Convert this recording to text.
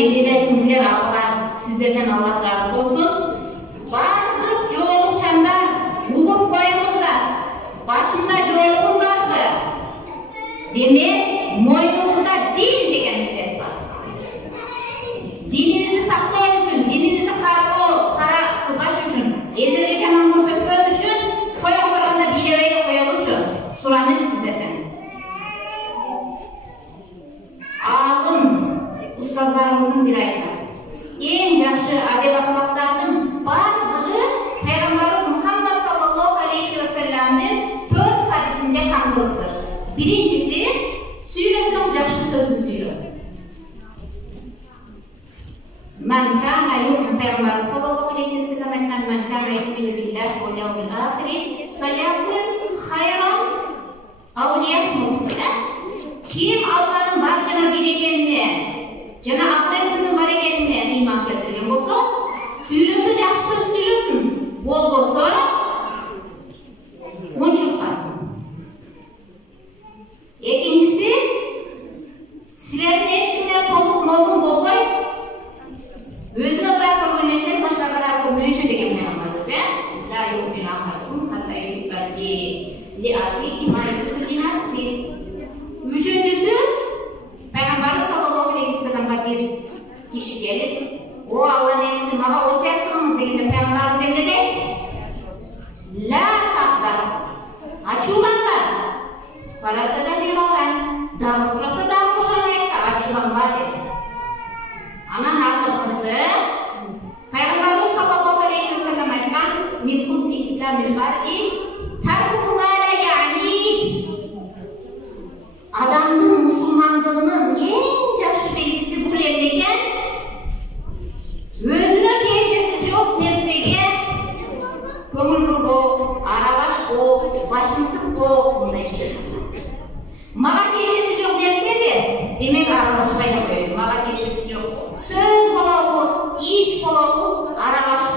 ежелесиңдер, апалар, сиздерден Аллах разы болсун. Бардык жоолукчандар угуп коюңуздар. Башымда жоолугум барды. Демек, мойнуңузда дин деген милдет бар. Динибизди сактоо үчүн, динибизди кара кылбаш үчүн, элдерге жаман көрсөтпөө үчүн, коюп барганда бийлебей коелучу. Сураным сиздерден. Алым устаздарыбыздын бир айтат. Эң жакшы адеп акылактардын бардыгы Пайгамбарыбыз Мухаммад саллаллаху алейхи ва салламдын 4 хадисинде камтылыптыр. Биринчиси, сүйлөсөң жакшы сөздү сүйлө. Man kana yu'minu Пайгамбарыбыз саллаллаху алейхи ва саллам айтқан man kana yu'minu billahi wal yawmil akhir falyaqul khayran aw liyasmut. Kim Allah'ın бар жана бир экенине, жана ахирет күнү бар экенине ыйман келтирген болсо, сүйлөсө жакшы сөз сүйлөсүн, болбосо унчукпасын. Экинчиси, силердин эч кимдер толук момун болбой, өзүнө ырак ойлосоң башкага да мөөнчө деген Пайгамбарыбыз, ла ю'мину ахадукум хатта юхибба ли ахиhi ма yuhibbu li nafsihi. Üçüncüsü, Peygamberimiz sallallahu aleyhi ve sellem'e bir kişi gelip, o Allah'ın elçisi bana vasiyet kılınız dediğinde Peygamberimiz ne dedi? La takdar, açulanma. Faratta da bir oran, daha sırası daha koşamayıp da açulanma dedi. Ama nakılması, Peygamberimiz sallallahu aleyhi ve sellem aytan, Mizbut İslam'il bar'i, tarkuhu ma la ya'ni. Adamın musulmandığının en жақшы belgisi bu ekan, özüne tiyeshesi жоқ nersege көңүл буруу, аралашпоо, башымтыкпоо мындай чечим. Мага тиешеси жоқ нерседе, демек аралашпай да коеюн. Мага тиешеси жоқ. Сөз болобу, иш болобу, аралашып